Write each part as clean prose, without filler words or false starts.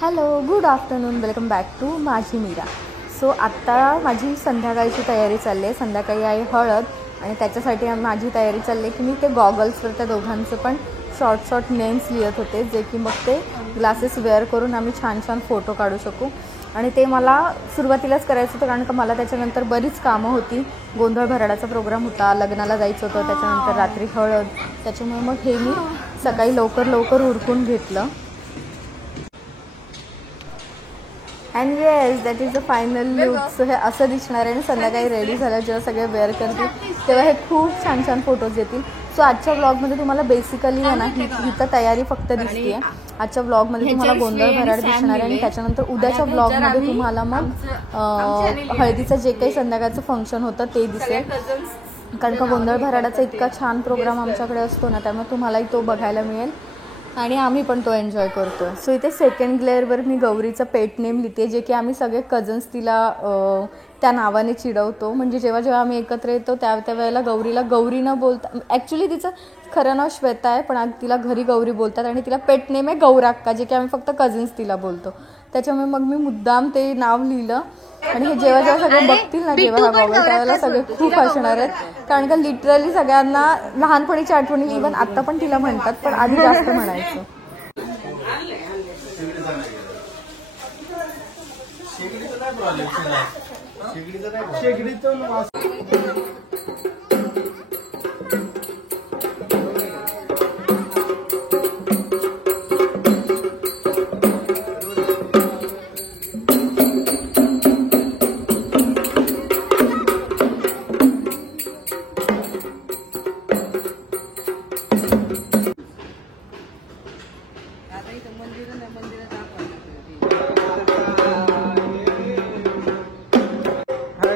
Hello, good afternoon, welcome back to माझी Meera. So आत्ता माझी संध्याकाळची तयारी चालली आहे. संध्याकाळी आहे हळद आणि त्याच्यासाठी माझी तयारी चालली आहे की मी ते गॉगल्सवर त्या दोघांचं पण शॉर्ट नेम्स लिहित होते, जे की मग ते ग्लासेस वेअर करून आम्ही छान छान फोटो काढू शकू. आणि ते मला सुरुवातीलाच करायचं होतं, कारण का मला त्याच्यानंतर बरीच कामं होती. गोंधळ भराडाचा प्रोग्राम होता, लग्नाला जायचं होतं, त्याच्यानंतर रात्री हळद. त्याच्यामुळे मग हे मी सकाळी लवकर उरकून घेतलं. And yes, that is the final look. So हे असं दिसणार आहे आणि संध्याकाळी रेडी झालं जेव्हा सगळे वेअर करतील तेव्हा हे खूप छान छान फोटोज येतील. सो आजच्या व्लॉगमध्ये तुम्हाला बेसिकली आहे ना ही तर तयारी फक्त दिसते. आजच्या व्लॉगमध्ये तुम्हाला गोंधळ भराड दिसणार आहे आणि त्याच्यानंतर उद्याच्या व्लॉगमध्ये तुम्हाला मग हळदीचं जे काही संध्याकाळचं फंक्शन होतं ते दिसेल. कारण का गोंधळ भराडाचा इतका छान प्रोग्राम आमच्याकडे असतो ना, त्यामुळे तुम्हालाही तो बघायला मिळेल आणि आम्ही पण तो एन्जॉय करतो. सो इथे सेकंड ग्लेअरवर मी गौरीचं पेट नेम लिहिते, जे की आम्ही सगळे कझन्स तिला त्या नावाने चिडवतो. म्हणजे जेव्हा जेव्हा आम्ही एकत्र येतो त्या वेळेला गौरीला गौरी न बोलता, ॲक्च्युली तिचं खरं नाव श्वेता आहे, पण तिला घरी गौरी बोलतात आणि तिला पेट नेम आहे गौराक्का, जे की आम्ही फक्त कझन्स तिला बोलतो. त्याच्यामुळे मग मी मुद्दाम ते नाव लिहिलं. आणि हे जेव्हा जेव्हा सगळे बघतील ना, जेव्हा हा गॉगल, त्यावेळेला सगळे खूप हसणार आहेत. कारण का लिटरली सगळ्यांना लहानपणीच्या आठवणी इव्हन आत्ता पण तिला म्हणतात, पण आधी जास्त म्हणायचं.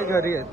घरी आहेत.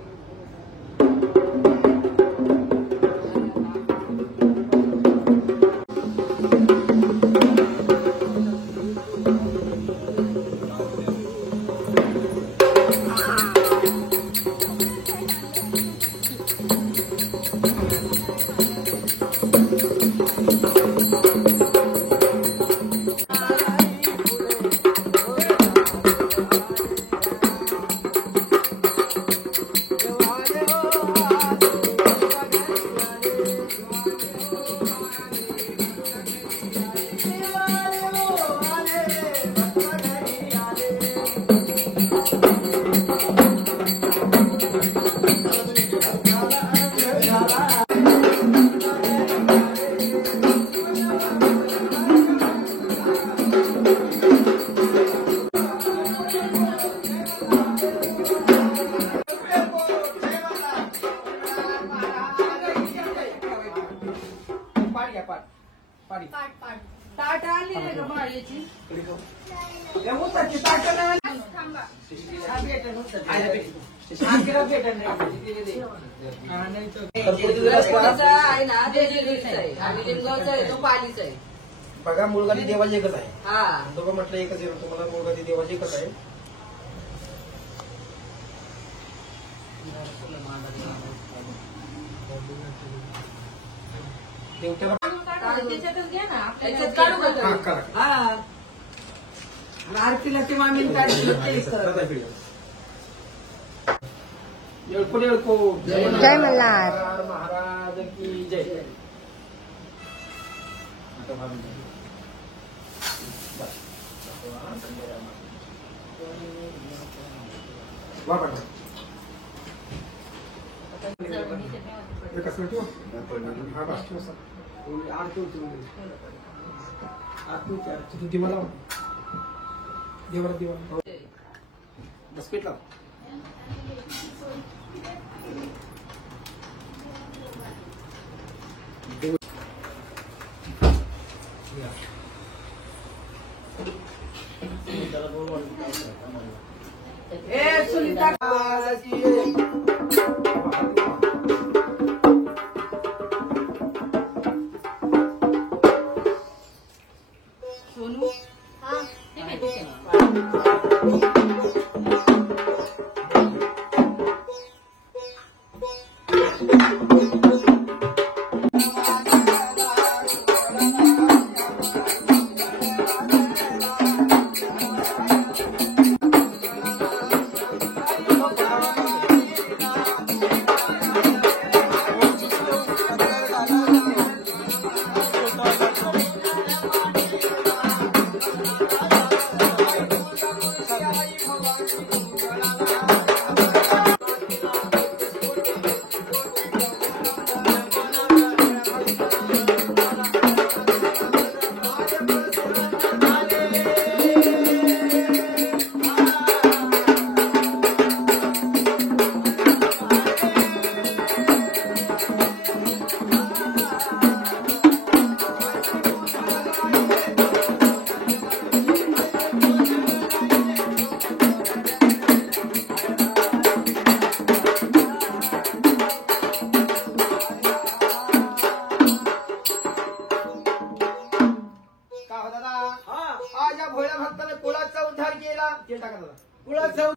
बघा, मुलगाची देवाची एकच आहे. दोघं म्हटलं एकच आहे, तुम्हाला मुलगाची देवाची एकच आहे. आरतीला ते मामी काढलं जय मल्हार महाराज की जय. बसपेटला सुनीता सोनू देवाने कुळाचा उद्धार केला. तेल टाका दादा. कुळाचा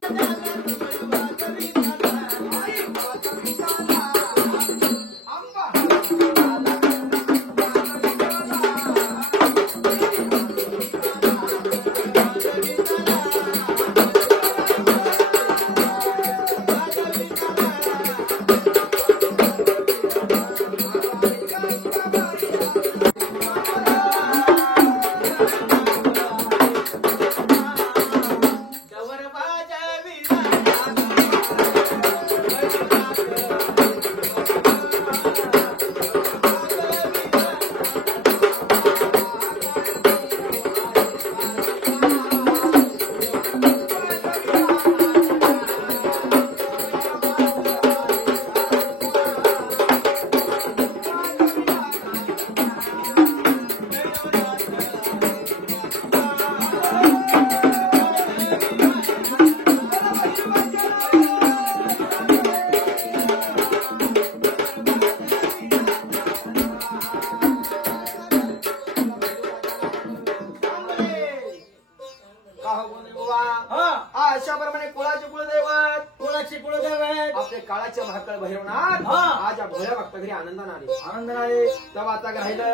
अशाप्रमाणे कुळाचे कुळदैवत कोणाची कुळदैवत आपले काळाच्या महाकाळ भैरवनाथ आज या भोळ्या भक्त घरी आनंदाने आले. आनंदराळे तेव्हा आता राहिलं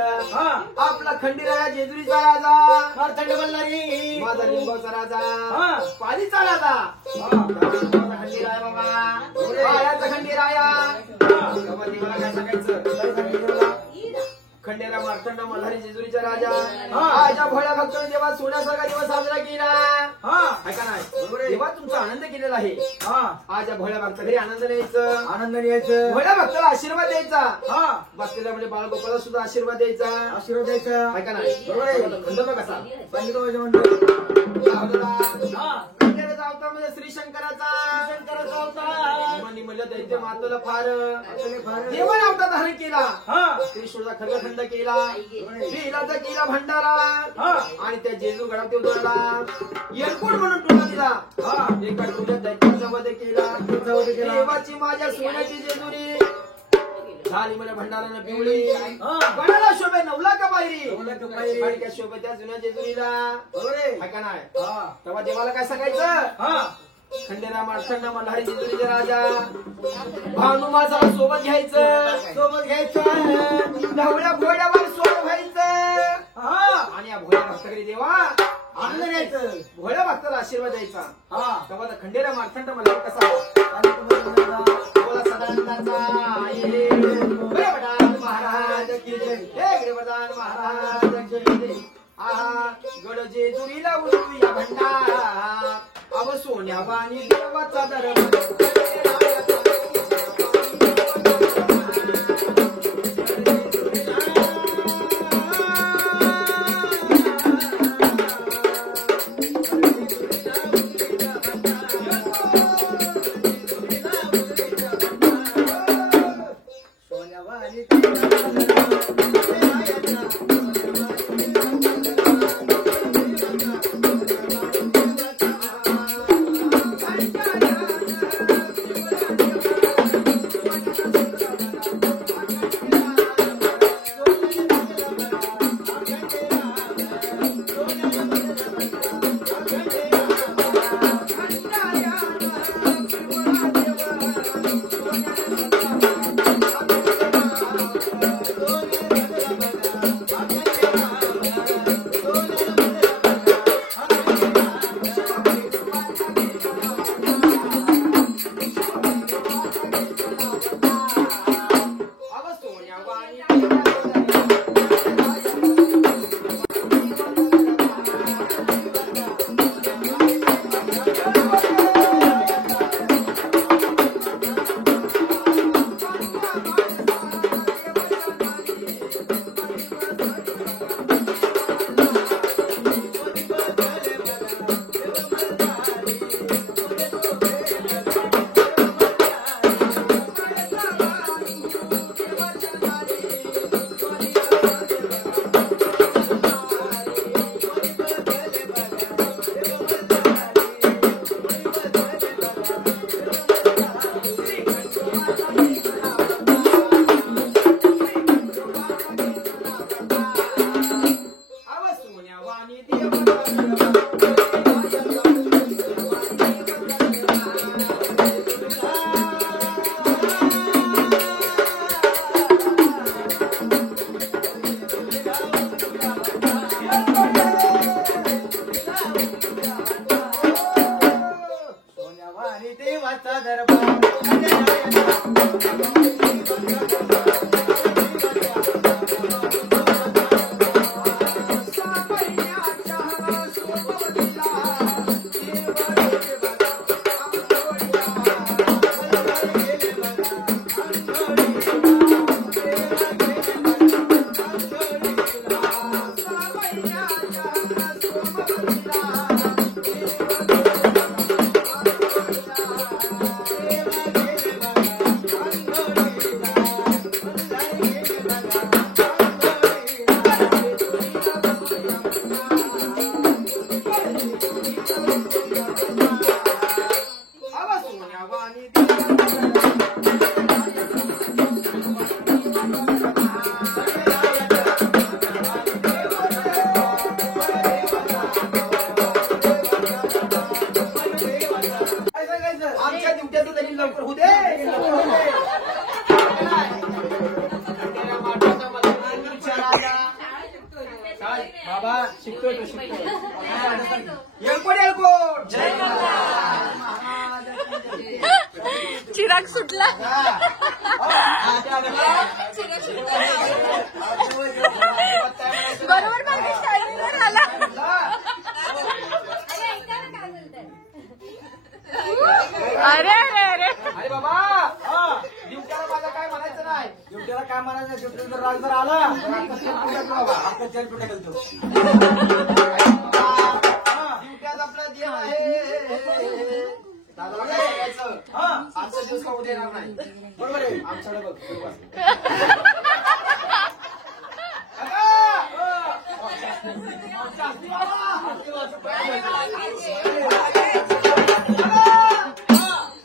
आपला खंडीराया जेजुरीचा राजा मार्तंड बल्लारी माझा लिंबाचा राजा पालीचा राजा खंडीराया बाबा काळाचा खंडीराया. तेव्हा देवाला काय सांगायचं खंडेरा मार्तंड मल्हारी जेजुरीचा राजा आज या भोळ्या भक्तांनी देवा सोन्यासारखा दिवस साजरा केला. ऐका नाही देवा तुमचा आनंद केलेला आहे. आज या भोळ्या भक्त घरी आनंद न्यायचं आनंद यायचं भोळ्या भक्ताला आशीर्वाद द्यायचा. बसलेल्या म्हणजे बाळगोपाला सुद्धा आशीर्वाद द्यायचा. आशीर्वाद द्यायचा ऐका नाही खंडोबा कसा सांगितलं म्हणतो खंडेराचा अवतार म्हणजे श्री शंकराचा मनी म्हणलं दैत्य माताला फार देवाने अवतार धारण केला. त्रिशूळचा खड्गखंड केला श्रीलाचा केला भंडारा आणि त्या जेजू गडात उतरला येरकुड म्हणून टोला दिला. एका टोल्यात दैत्याचा वध केला. देवाची माझ्या सोन्याची जेजुरी झाली मला भंडारानं पिवळी गडाला शोभे 9 लाख पायरी आणि त्या शोभे त्या जुन्या जेजुरीला ऐका नाही तेव्हा देवाला काय सांगायचं खंडेरा मार्तंड मल्हारी जेजुरीचा राजा भानुमाचा सोबत घ्यायचं ढवळ्या घोड्यावर सोड व्हायचं आणि या भोळ्या भक्ताकडे देवा आनंद घ्यायचं भोळ्या भक्ताला आशीर्वाद द्यायचा. तेव्हा खंडेरा मार्तंड मल्हारी कसा बोला सदानंदाचा महाराज की जय हे गिरवदान महाराज की जय. आहा गड जेजुरीला उडूया भंडारा अव सोन्या वाणी देवाचा दरबार. आवा सोन्यावानी आमच्या दिवट्याचं तरी लवकर होऊ दे. बाबा शिकतोय तो शिकतोय. येळकोट येळकोट. चिराग सुटला. बरोबर मागे स्टार्टिंगला आला. अरे अरे अरे अरे बाबा दिवट्याला माझं काय म्हणायचं नाही. दिवट्याला काय म्हणायचं? दिवट्याला जर राग जर आला बाबा आपण जल कुठे घालतो. दिवट्यात आपला देव आहे. दादा काय सांगायचं? आजचा दिवस का उद्या येणार नाही. बरोबर आहे. आमच्याकडे बघ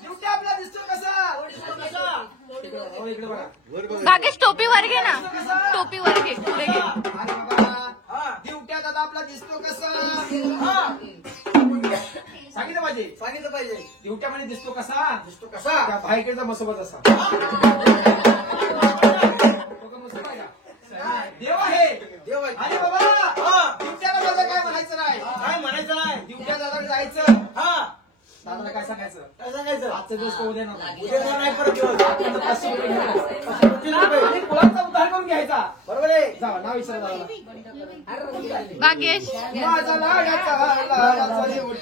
दिवट्या आपला दिसतो कसा? इकडे बघा. भागेश टोपी वर घे ना. टोपी वर घे. पुढे घे. अरे बाबा दिवट्या दादा आपला दिसतो कसा? सांगितलं पाहिजे. सांगितलं पाहिजे. दिवट्यामध्ये दिसतो कसा? दिसतो कसा? त्या भाईकडचा मसोबत असा. देव आहे. देव आहे. अरे बाबा दिवट्याला माझं काय म्हणायचं नाही. काय म्हणायचं नाही. दिवट्या दादा जायचं. हा दादाला काय सांगायचं? काय सांगायचं? आजचा दिवस का उद्या नाही. उद्या जर नाही परत दिवस. आपल्याला 500 रुपये घ्यायला. 25 रुपये. आणि कुळाचा उद्धार करून घ्यायचा. बरोबर आहे. जावा नाव विचारा दादाला. भागेश माझा लाडाचा लाडाचा देव.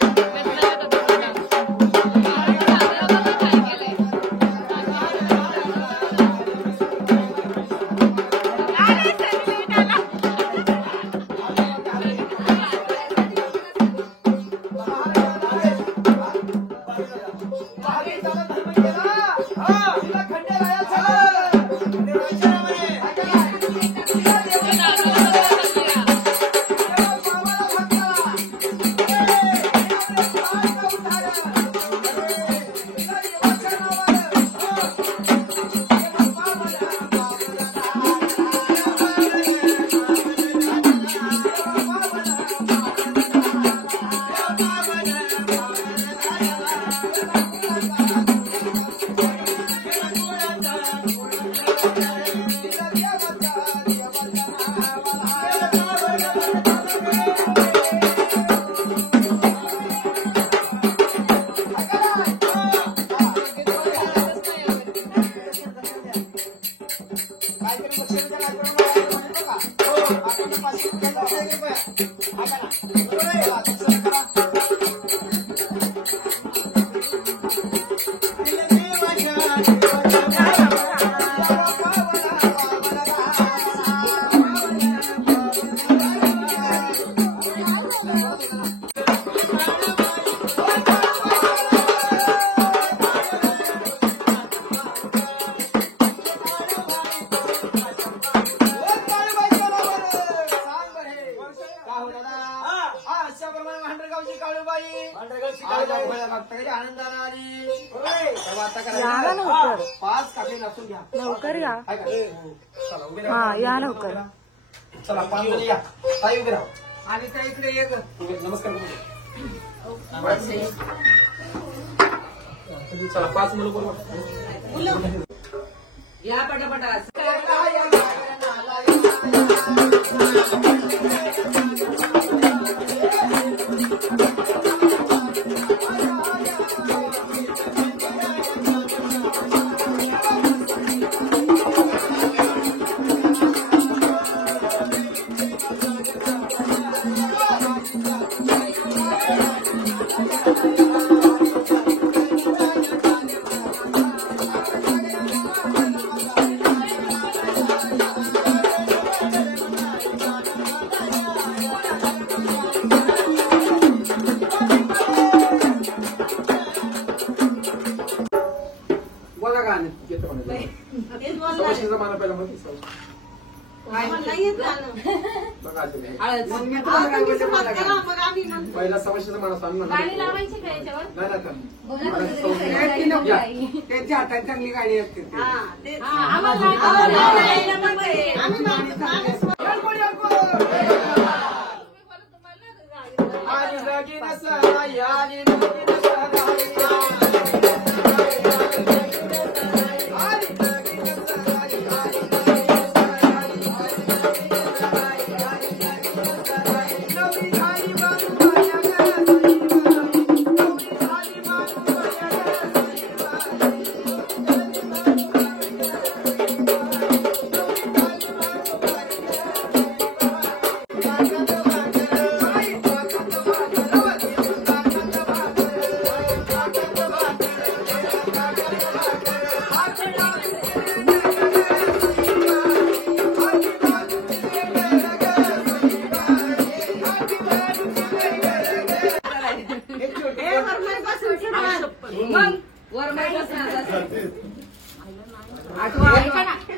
पाच काकडे नाचून घ्या. लवकर या. चला उभे राहा. हा या लवकर. चला 5 मुली या. ताई उभे राहा. आणि त्या इकडे एक नमस्कार करू. चला 5 मुलं बोलवा. या पटापटा. बोला गाणं. येतं म्हणायचं. सवाशीचा माना पहिला मध्ये बघा तुम्ही. हळद. मग मी तुला काय बोलले मला काय? पहिला सवाशीचा माणूस आम्ही म्हणतो. गाणी लावायची का याच्यावर? नाही ना का? त्यांच्या हातात चांगली गाडी असते आणि लगीन सराई, आणि लगीन सराई.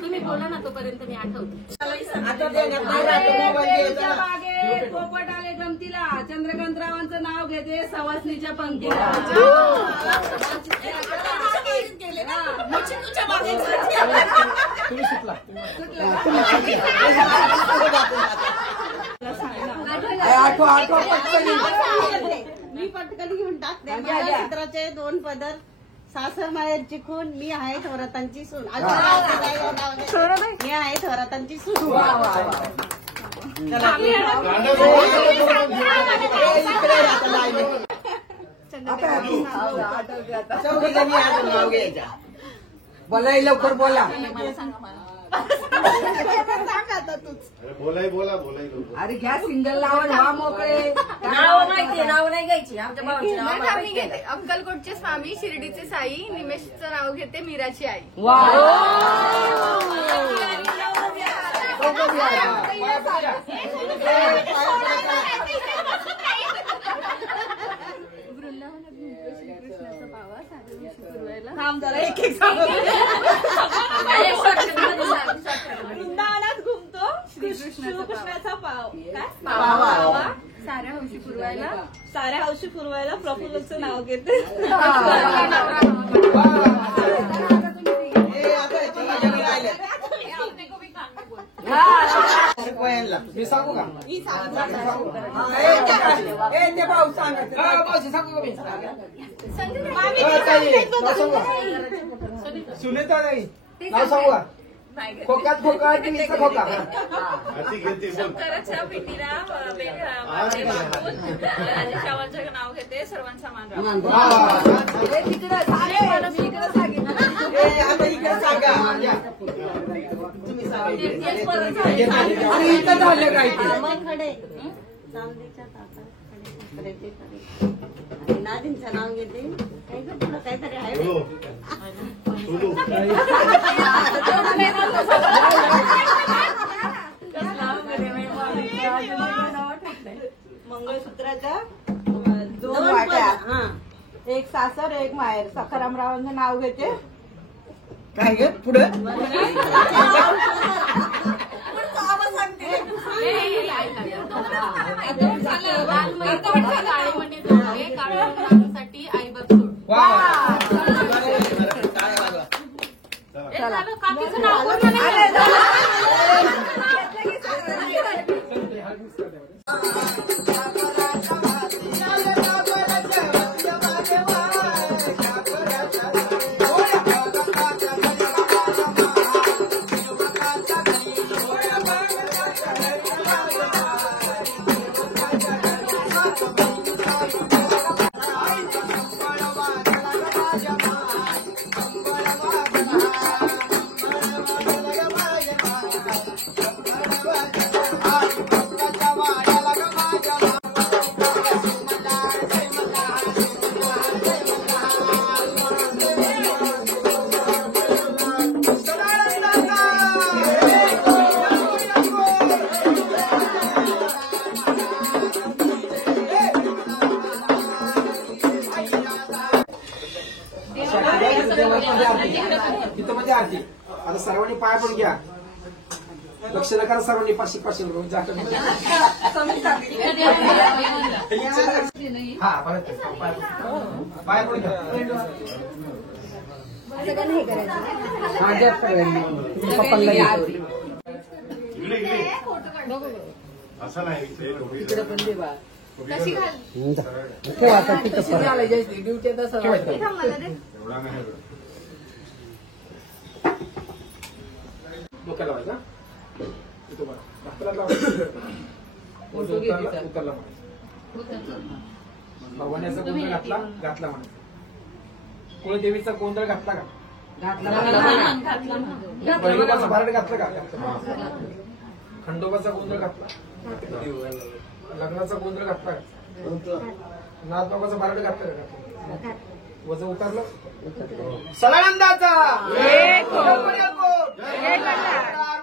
तुम्ही बोला ना तोपर्यंत मी आठवते. पोपट आले गमतीला, चंद्रकांतरावांचं नाव घेते सवासनीच्या पंक्तीला. तुम्ही सुटला. आठवा मी पटकन घेऊन टाकते. मंगळसूत्राचे 2 पदर, सासर माहेरची खून, मी आहे थोरातांची सून. मी आहे थोरातांची सून. चौघीजणी आज नाव घ्यायच्या. बोला लवकर बोला. बोलाय लवकर. अरे घ्या सिंगल लावा व्हा मोकळे. नाव माहिती, नाव नाही घ्यायची. आमच्या भावाची नाव नाही, मी घेते. अक्कलकोटचे स्वामी, शिर्डीचे साई, निमेशचं नाव घेते, मीराची आई. वृंदावनात घुमतो श्रीकृष्णाचा पावा, साधू ऋषी पुरवायला. वृंदावनात घुमतो श्रीकृष्णाचा पाव. काय? पावा साऱ्या हौशी पुरवायला. साऱ्या हौशी पुरवायला प्रफुल्लचं नाव घेते. मी सांगू का? ते भाऊ सांगत मावशी सांगू का मी? सुनीता नाही, नाव सांगू का? खोक्यात खोका, टीव्हीचा खोका. हाती घेते बोल. शंकराच्या पिंडीला राजेशावांचं नाव घेते, सर्वांचा मान राखते. आता इकडे सांगा. तुम्ही सांगा. आणि इथं झालं काय ते? खडे चांदीच्या ताटात खडे. नादींचं नाव घेते. काय गं तुला काहीतरी आहे? सुरू. मंगळसूत्राच्या 2 वाट्या. हा. एक सासर एक माहेर. सखारामरावांचं नाव घेते. काय ग पुढे? साठी आई बाप सोड. काकीचं नाव कोण इथं म्हणजे आरती. आता सर्वांनी पाय पडून घ्या. लक्ष नका सर्वांनी 500 रुपये जास्त हा परत पाय पडून इकडे इकडे असं नाही इकडे पण दे बा एवढा नाही डोक्याला लावायचा इथं बघा हाताला लावायचं उतरला भगवानाचा गोंधळ घातला म्हणायचं कुळदेवीचा गोंधळ घातला का खंडोबाचा बारड घातला का खंडोबाचा गोंधळ घातला लग्नाचा गोंधळ घातला का नाथबाबाचा बारड घातला का वजन उतरलं सदानंदाचा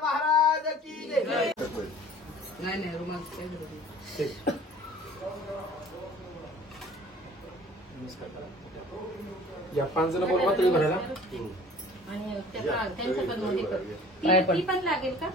महाराज की जय. या 5 जण बोलवा तरी भरायला ती पण लागेल का?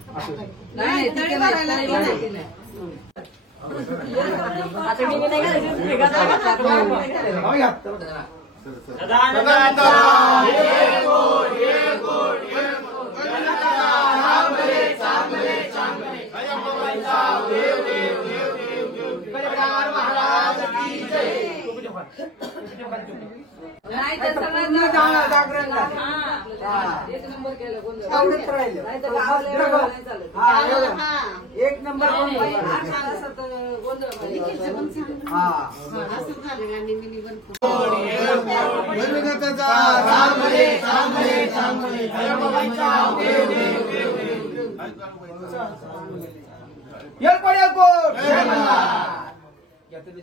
एक नंबर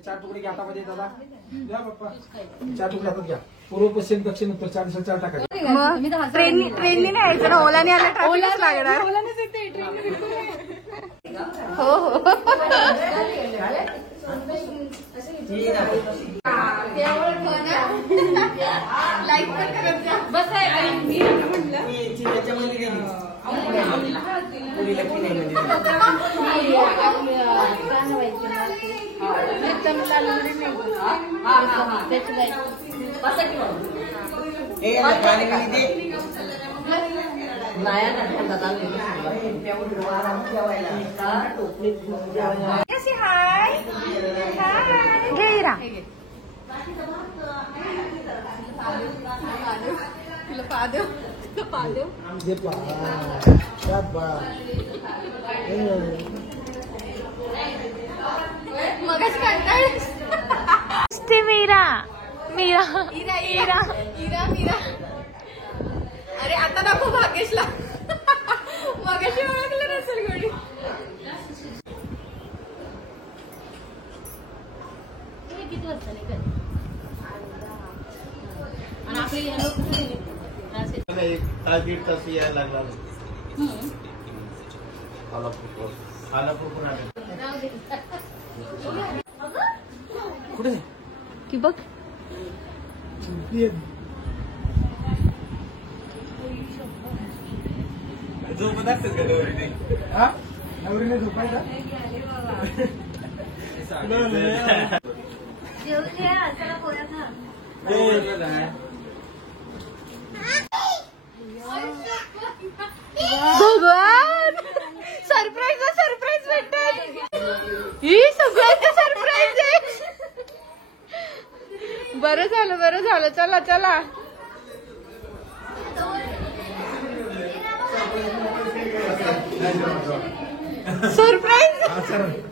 चार तुकडे घ्या हातामध्ये दादा द्या बाप्पा 4 तुकडे हातात घ्या पूर्व पश्चिम दक्षिण उत्तर 4 टाकायचे मग ट्रेननी नाही यायचं ना ओलाने आला ट्रॅफिकच लागणार हो हो मगाच मीरा मीरा इरा इरा इरा मीरा अरे आता नको भाग्येशला मगाशी ओळखलं नसेल गोडी किती वाजता निघाल आणि आपले एक तास 1.5 तास यायला लागला खालापूर कुठे की बघ झोपत असतेच का नवरीने नवरीने झोपायचा भगवान सरप्राईज सरप्राईज भेटतात ही सगळ्यांचं सरप्राईज आहे बरं झालं चला चला सरप्राईज